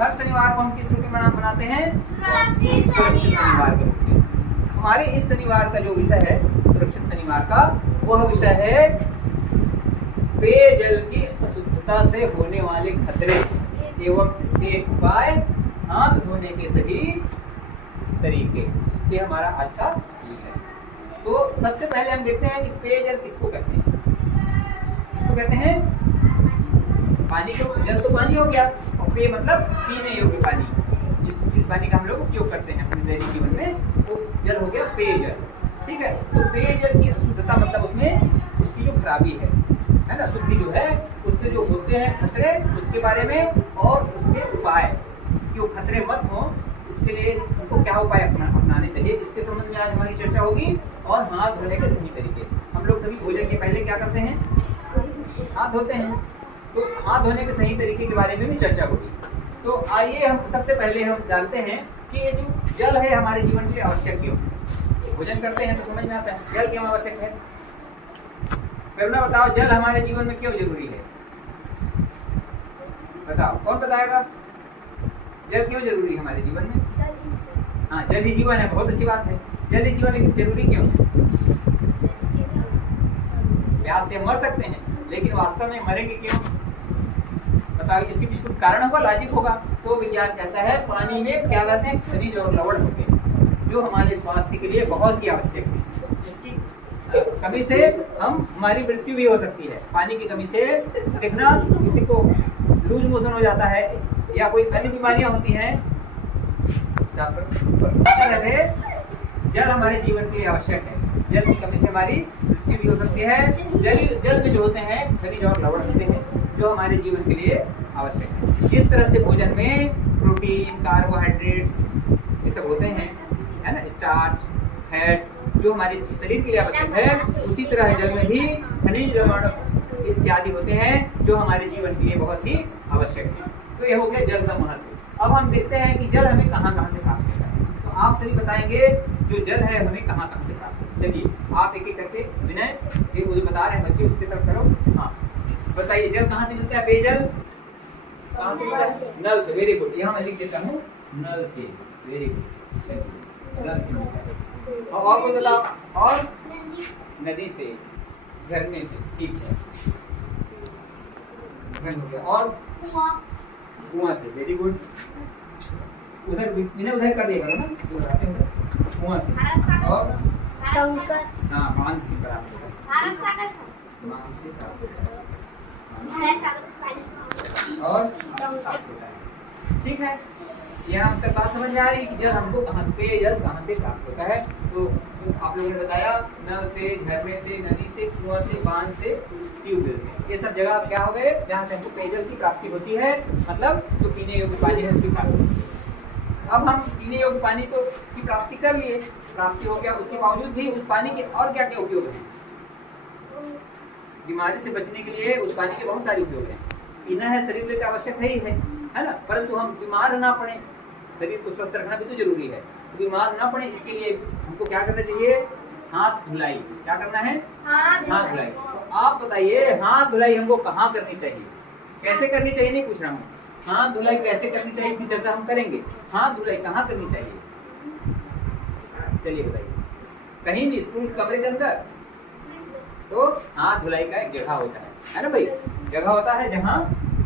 हर शनिवार को हम किस रूप में मनाते हैं? सुरक्षित शनिवार के रूप में। हमारे इस शनिवार का जो विषय है सुरक्षित शनिवार का, वह विषय है पेयजल की अशुद्धता से होने वाले खतरे एवं इसके उपाय, हाथ धोने के सही तरीके। ये हमारा आज का विषय है। तो सबसे पहले हम देखते हैं कि पेयजल किसको कहते हैं। किसको कहते हैं? पानी को। जल तो पानी हो गया, और पेय मतलब पीने योग्य पानी, जिस पानी का हम लोग उपयोग करते हैं अपने दैनिक जीवन में, वो जल हो गया पेयजल। ठीक है, तो पेयजल की अशुद्धता मतलब उसमें उसकी जो खराबी है ना, शुद्धि जो है, उससे जो होते हैं खतरे, उसके बारे में, और उसके उपाय कि वो खतरे मत हो, इसके लिए हमको क्या उपाय अपनाने चाहिए, इसके संबंध में आज हमारी चर्चा होगी। और हाथ धोने के सही तरीके। हम लोग सभी भोजन के पहले क्या करते हैं? हाथ धोते हैं। तो हाथ धोने के सही तरीके के बारे में भी चर्चा होगी। तो आइए हम सबसे पहले हम जानते हैं कि ये जो जल है हमारे जीवन के लिए आवश्यक क्यों। भोजन करते हैं तो समझ में आता है जल क्यों आवश्यक है। करुणा बताओ, जल हमारे जीवन में क्यों जरूरी है? बताओ, कौन बताएगा? जल क्यों जरूरी है हमारे जीवन में? हाँ, जल ही जीवन है। बहुत अच्छी बात है, जल ही जीवन। लेकिन जरूरी क्यों है? प्यास से मर सकते हैं, लेकिन वास्तव में मरेंगे क्यों? बताओ, इसके पीछे कुछ कारण होगा, लॉजिक होगा। तो विज्ञान कहता है पानी में क्या कहते हैं? खनिज और लवण होते हैं, जो हमारे स्वास्थ्य के लिए बहुत ही आवश्यक है। इसकी कमी से हमारी मृत्यु भी हो सकती है। पानी की कमी से देखना, किसी को लूज मोशन हो जाता है या कोई अन्य बीमारियां होती हैं। जल हमारे जीवन के लिए आवश्यक है। जल की कमी से हमारी मृत्यु भी हो सकती है। जल में जो होते हैं खनिज और लवण होते हैं, जो हमारे जीवन के लिए आवश्यक है। जिस तरह से भोजन में प्रोटीन, कार्बोहाइड्रेट्स ये सब होते हैं, है ना, स्टार्च, फैट, जो हमारे शरीर के लिए आवश्यक है, उसी तरह जल में भी खनिज, लवण इत्यादि होते हैं, जो हमारे जीवन के लिए बहुत ही आवश्यक है। तो ये हो गया जल का महत्व। अब हम देखते हैं कि जल हमें कहाँ कहाँ से प्राप्त होता है। तो आप सभी बताएंगे जो जल है हमें कहाँ कहाँ से प्राप्त होता है। चलिए आप एक एक करके, विनय ये मुझे बता रहे हैं बच्चे, उसकी तरफ करो। हाँ बताइए, जल कहाँ से मिलता है? पेयजल कहाँ से मिलता है? नल से। वेरी गुड, यहाँ मैं लिख देता हूँ नल से। वेरी गुड, नल से मिलता है। और कोई बताओ? और नदी से, झरने से। ठीक है, हो गया। और कुआं से। वेरी गुड, उधर मैंने उधर कर दिया करो ना, जो बताते हैं कुआं से। और हाँ, बांध से प्राप्त होता है। और ठीक है, यहाँ तक बात समझ में आ रही है कि जल हमको कहाँ से, पेयजल कहाँ से प्राप्त होता है। तो आप लोगों ने बताया नल से, झरने से, नदी से, कुआं से, बांध से, ट्यूबवेल से। ये सब जगह क्या हो गए जहाँ से हमको पेयजल की प्राप्ति होती है, मतलब जो पीने योग्य पानी है उसकी प्राप्ति होती है। अब हम पीने योग्य पानी तो की प्राप्ति कर लिए, प्राप्ति हो गया, उसके बावजूद भी उस पानी के और क्या क्या उपयोग हैं? बीमारी से बचने के लिए उस पानी के बहुत सारे उपयोग हैं। पीना है, शरीर के लिए आवश्यक है ना, परंतु हम बीमार ना पड़े, शरीर को स्वस्थ रखना भी तो जरूरी है। बीमार ना पड़े इसके लिए हमको क्या करना चाहिए? हाथ धुलाई। क्या करना है? हाथ धुलाई। तो आप बताइए, हाथ धुलाई हमको कहाँ करनी चाहिए, कैसे करनी चाहिए? नहीं पूछ रहा हूँ, हाथ धुलाई कैसे करनी चाहिए इसकी चर्चा हम करेंगे। हाथ धुलाई कहाँ करनी चाहिए? चलिए बताइए। कहीं भी स्कूल कमरे के अंदर तो हाथ धुलाई का एक जगह होता है ना भाई, जगह होता है जहाँ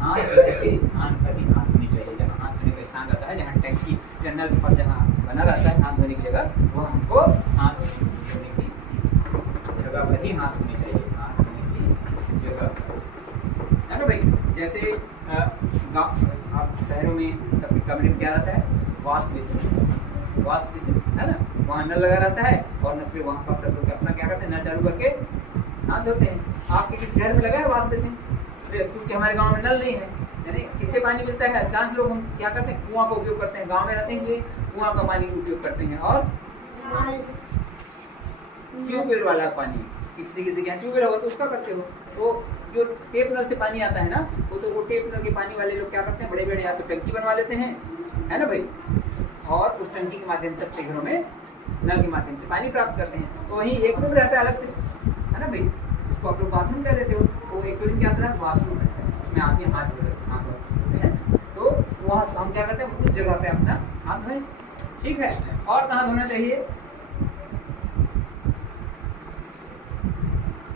हाथ धुलाई के स्थान पर ही हाथ धोनी चाहिए। जहाँ हाथ धोने का स्थान रहता है, जहाँ टैंकी जनरल पर जहाँ बना रहता है हाथ धोने की जगह, वो हमको हाथ धोने की जगह पर ही हाथ धोनी चाहिए। हाथ धोने की जगह है ना भाई। जैसे आप शहरों में सबके कमरे में क्या रहता है? वॉश बेसिन है ना, वहाँ नल लगा रहता है, और फिर वहाँ पर सब लोग अपना क्या करते हैं, नल चालू करके हाथ धोते हैं। आपके किस घर में लगा है वॉश बेसिन? क्योंकि हमारे गांव में नल नहीं है, यानी किससे पानी मिलता है? अधिकांश लोग हम क्या करते हैं? कुआं का उपयोग करते हैं। गांव में रहते हैं इसलिए कुआं का पानी का उपयोग करते हैं। और ट्यूबवेल वाला पानी, किसी के यहाँ ट्यूबवेल होगा तो उसका करते हो। तो जो टेप नल से पानी आता है ना, वो टेप नल के पानी वाले लोग क्या करते हैं? बड़े बड़े यहाँ पे टंकी बनवा लेते हैं, है ना भाई, और उस टंकी के माध्यम से अपने घरों में नल के माध्यम से पानी प्राप्त करते हैं। तो वहीं एक रूम रहता है अलग से, है ना भाई, जिसको आप लोग बाथरूम कह देते हो। तो एक रूम क्या आता है? वॉशरूम रहता है, उसमें आदमी हाथ धोते हैं। तो वहाँ हम क्या करते हैं, उस जगह पे अपना हाथ धोएं। ठीक है, और कहाँ धोना चाहिए,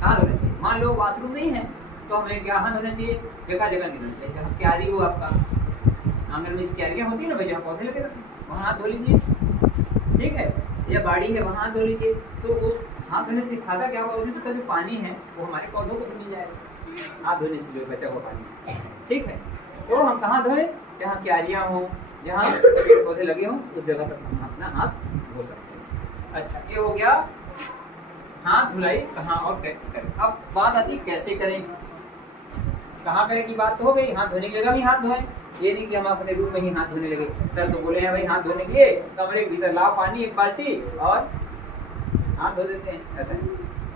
कहाँ धोना चाहिए, मान लो बाथरूम नहीं है तो हमें क्या हाथ धोना चाहिए, जगह जगह नहीं धोना चाहिए। जहाँ क्यारी हो, आपका आंगन में क्यारियाँ होती है ना भाई, जहाँ पौधे लगे रहते हैं वहाँ हाथ धो लीजिए। ठीक है, या बाड़ी है वहाँ हाथ धो लीजिए। तो वो हाथ धोने से फायदा क्या होगा, उसका जो पानी है वो हमारे पौधों को भी मिल जाएगा, हाथ धोने से जो बचा हुआ पानी। ठीक है, तो हम कहाँ धोएं, जहाँ क्यारियाँ हो, जहाँ पेड़ पौधे लगे हों, उस जगह पर हम अपना हाथ धो सकते हैं। अच्छा, ये हो गया हाथ धुलाई कहाँ और कैसे करें। अब बात आती है कैसे करें, कहाँ करें की बात तो हो गई, हाथ धोने की जगह भी हाथ धोएं। ये नहीं कि हम अपने रूम में ही हाथ धोने लगे। सर तो बोले हैं भाई हाथ धोने के लिए कमरे के भीतर लाओ पानी एक बाल्टी और हाथ धो देते हैं, ऐसा है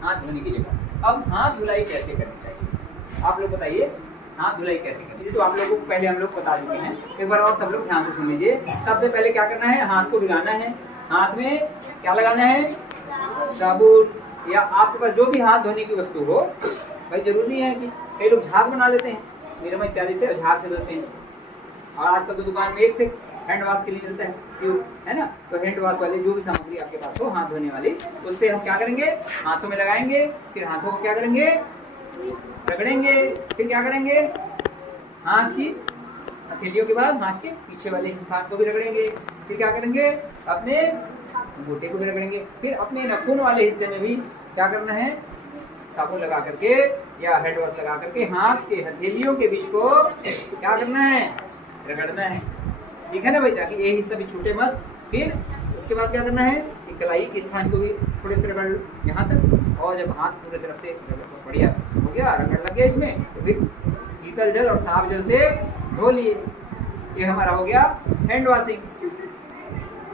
हाथ धोने की जगह। अब हाथ धुलाई कैसे करनी चाहिए, आप लोग बताइए हाथ धुलाई कैसे करनी चाहिए। तो आप लोगों को पहले हम लोग बता चुके हैं, एक बार और सब लोग ध्यान से सुन लीजिए। सबसे पहले क्या करना है, हाथ को भिगाना है। हाथ में क्या लगाना है, साबुन या आपके पास जो भी हाथ धोने की वस्तु हो। भाई जरूरी नहीं है कि कई लोग झाग बना लेते हैं, निरमा इत्यादि से झाग से धोते हैं। और आजकल तो दुकान में एक से हैंड वॉश के लिए मिलता है ट्यूब, है ना। तो हैंड वॉश वाली जो भी सामग्री आपके पास हो हाथ धोने वाली, उससे हम क्या करेंगे, हाथों में लगाएंगे, फिर हाथों को क्या करेंगे, रगड़ेंगे। फिर क्या करेंगे, हाथ की हथेलियों के बाद हाथ के पीछे वाले स्थान को भी रगड़ेंगे। फिर क्या करेंगे, अपने अंगूठे को भी रगड़ेंगे। फिर अपने नाखून वाले हिस्से में भी क्या करना है, साबुन लगा करके या हैंड वॉश लगा करके हाथ के हथेलियों के बीच को क्या करना है, रगड़ना है। ठीक है ना भाई, ताकि ये हिस्सा भी छूटे मत। फिर उसके बाद क्या करना है, कलाई के स्थान को भी थोड़े से रगड़ लो यहाँ तक। और जब हाथ पूरे तरफ से बढ़िया हो गया, रगड़ लग गया इसमें, तो फिर शीतल जल और साफ जल से धो लिए। ये हमारा हो गया हैंड वॉशिंग।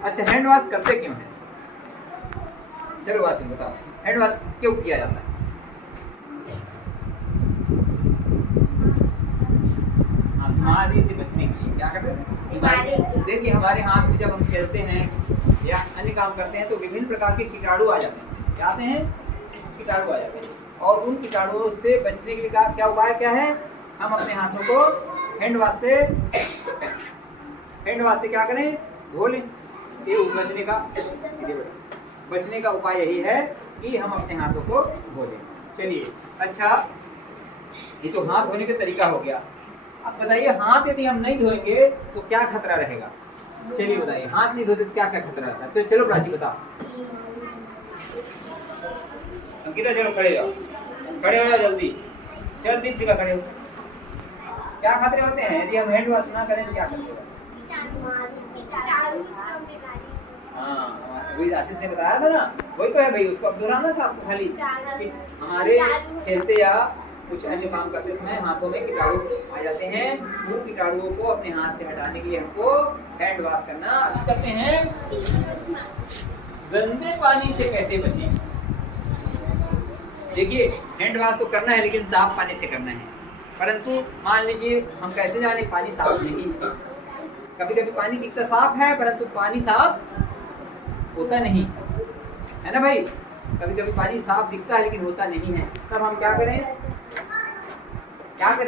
अच्छा, हैंड वॉश करते क्यों है, चलो वॉशिंग बताओ, हैंड वॉश क्यों किया जाता है। बीमारी से बचने के लिए क्या करते हैं, बीमारी। देखिए हमारे हाथ में जब हम खेलते हैं या अन्य काम करते हैं तो विभिन्न प्रकार के कीटाणु आ जाते हैं। क्या आते हैं, कीटाणु आ जाते हैं। और उन कीटाणुओं से बचने के लिए क्या उपाय क्या है, हम अपने हाथों को हैंड वॉश से क्या करें, धो लें। ये बचने का उपाय यही है कि हम अपने हाथों को धो लें। चलिए, अच्छा ये तो हाथ धोने का तरीका हो गया। अब बताइए हाथ यदि हम नहीं धोएंगे तो क्या खतरा रहेगा। चलिए बताइए, हाथ नहीं धोते तो क्या क्या खतरा रहता है। तो चलो प्राची बताओ। अंकिता चलो खड़े जाओ, खड़े हो जाओ जल्दी, चल दीप सिखा खड़े हो। क्या खतरे होते हैं यदि हम हैंड वॉश ना करें तो क्या खतरे होते हैं। हाँ, वही आशीष ने बताया था ना, वही तो है भाई, उसको अब दोहराना था आपको खाली। हमारे खेलते या कुछ अन्य काम करते समय हाथों में कीटाणु आ जाते हैं, उन कीटाणुओं को अपने हाथ से हटाने के लिए हमको हैंड वॉश करना करते हैं। गंदे पानी से कैसे बचें, देखिए हैंड वॉश तो करना है लेकिन साफ पानी से करना है। परंतु मान लीजिए हम कैसे जाने पानी साफ नहीं है, कभी कभी पानी दिखता साफ है परंतु पानी साफ होता नहीं है ना भाई। कभी कभी पानी साफ दिखता है लेकिन होता नहीं है, तब हम क्या करें,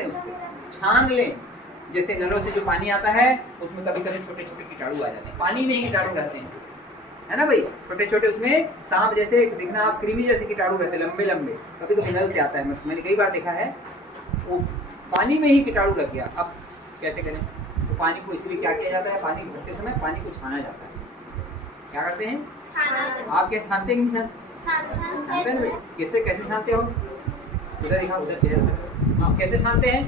उसको छान लें। जैसे नलों से जो पानी आता है उसमें कभी कभी छोटे छोटे कीटाणु आ जाते हैं, पानी में ही कीटाणु रहते हैं, है ना भाई। छोटे छोटे उसमें सांप जैसे दिखना, आप कृमि जैसे कीटाणु रहते हैं, लंबे लंबे, कभी कभी नल से आता है। मैंने कई बार देखा है, वो पानी में ही कीटाणु लग गया। अब कैसे करें, तो पानी को इसलिए क्या किया जाता है, पानी भरते समय पानी को छाना जाता है। क्या करते हैं, आप क्या छानते हैं कि नहीं छानते हैं भाई, किससे कैसे छानते हो, उधर दिखा, उधर चेहरा आप कैसे छानते हैं,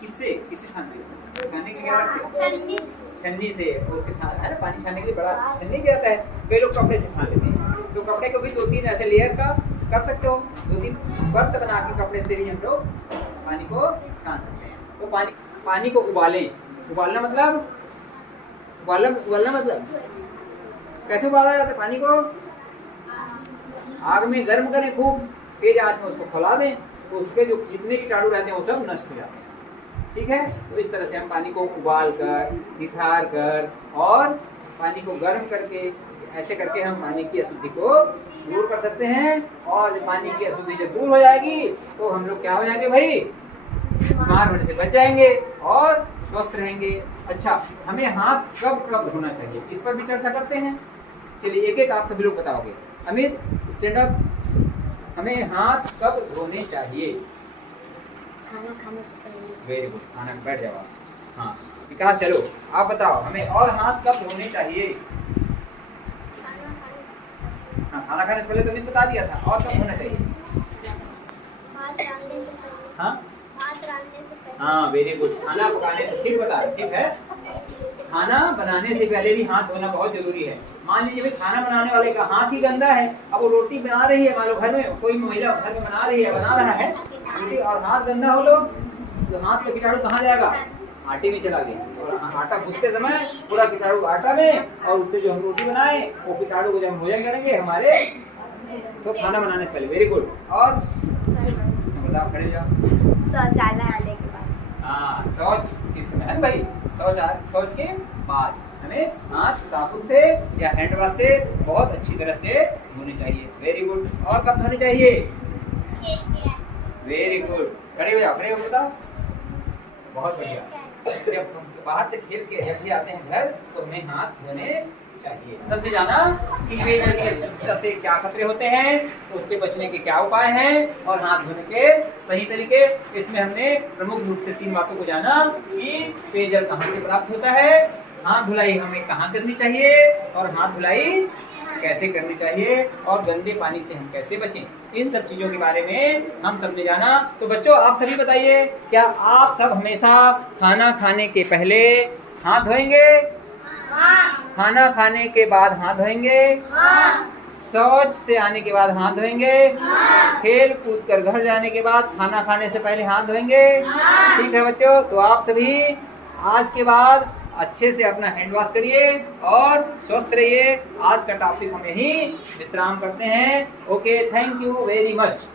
किससे छानते हो, खाने की छन्नी से। उसके छान है ना, पानी छानने के लिए बड़ा छन्नी भी आता है। कई लोग कपड़े से छान लेते हैं, तो कपड़े को भी 2-3 ऐसे लेयर का कर सकते हो, 2-3 बर्त बना के कपड़े से भी हम लोग पानी को छान सकते हैं। तो पानी को उबालें। उबालना मतलब कैसे उबाला जाता है पानी को, आग में गर्म करें, खूब तेज आंच में उसको खौला दें, तो उसके जो जितने कीटाणु रहते हैं वो सब नष्ट हो जाते हैं। ठीक है, तो इस तरह से हम पानी को उबाल कर, निथार कर और पानी को गर्म करके, ऐसे करके हम पानी की अशुद्धि को दूर कर सकते हैं। और पानी की अशुद्धि जब दूर हो जाएगी तो हम लोग क्या हो जाएंगे भाई, बीमार होने से बच जाएंगे और स्वस्थ रहेंगे। अच्छा, हमें हाथ कब कब धोना चाहिए, इस पर भी चर्चा करते हैं। चलिए एक एक आप सभी लोग बताओगे। Amit stand up. हमें हाथ कब धोने चाहिए? खाना खाने से पहले। वेरी गुड, खाना बैठ जाओ आप। हाँ विकास, चलो आप बताओ, हमें और हाथ कब धोने चाहिए? हाँ, खाना खाने से पहले तो अमित बता दिया था, और कब धोना चाहिए? भात रांधने से पहले। हाँ भात रांधने से पहले। हाँ वेरी गुड, खाना पकाने से, ठीक बता, ठीक है। खाना बनाने से पहले भी हाथ धोना बहुत जरूरी है। मान लीजिए भाई खाना बनाने वाले का हाथ ही गंदा है, अब वो रोटी बना रही है, मान लो घर में कोई महिला घर में बना रही है, बना रहा है रोटी, और हाथ गंदा हो लोग, तो हाथ का कीटाणु कहाँ जाएगा? आटे में चला गया, और आटा भूनते समय पूरा कीटाणु आटा में, और उससे जो हम रोटी बनाए वो कीटाणु को जब हम भोजन करेंगे हमारे, तो खाना बनाने से पहले। Very good. और बताओ, खड़े जाओ। शौचालय आने के बाद। हाँ, शौच किस समय है भाई? शौच के बाद हमें हाथ साबुन से या हैंड वॉश से बहुत अच्छी तरह से धोने चाहिए। Very good. और कब धोने चाहिए? वेरी गुड, खड़े हो जाओ, खड़े हो बताओ। बहुत बढ़िया। जब हम बाहर से खेल के जब भी आते हैं घर, तो हमें हाथ धोने चाहिए। समझे जाना कि पेयजल की अस्वच्छता से क्या खतरे होते हैं, उससे बचने के क्या उपाय हैं, और हाथ धोने के सही तरीके। इसमें हमने प्रमुख रूप से 3 बातों को जाना कि पेयजल कहाँ से प्राप्त होता है, हाथ धुलाई हमें कहाँ करनी चाहिए, और हाथ धुलाई कैसे करनी चाहिए, और गंदे पानी से हम कैसे बचें। इन सब चीजों के बारे में हम सबने जाना। तो बच्चों आप सभी बताइए, क्या आप सब हमेशा खाना खाने के पहले हाथ धोएंगे? खाना खाने के बाद हाथ धोएंगे? शौच से आने के बाद हाथ धोएंगे? खेल कूद कर घर जाने के बाद खाना खाने से पहले हाथ धोएंगे? ठीक है बच्चों, तो आप सभी आज के बाद अच्छे से अपना हैंड वॉश करिए और स्वस्थ रहिए। आज का टॉपिक हम यहीं विश्राम करते हैं। Okay, thank you very much.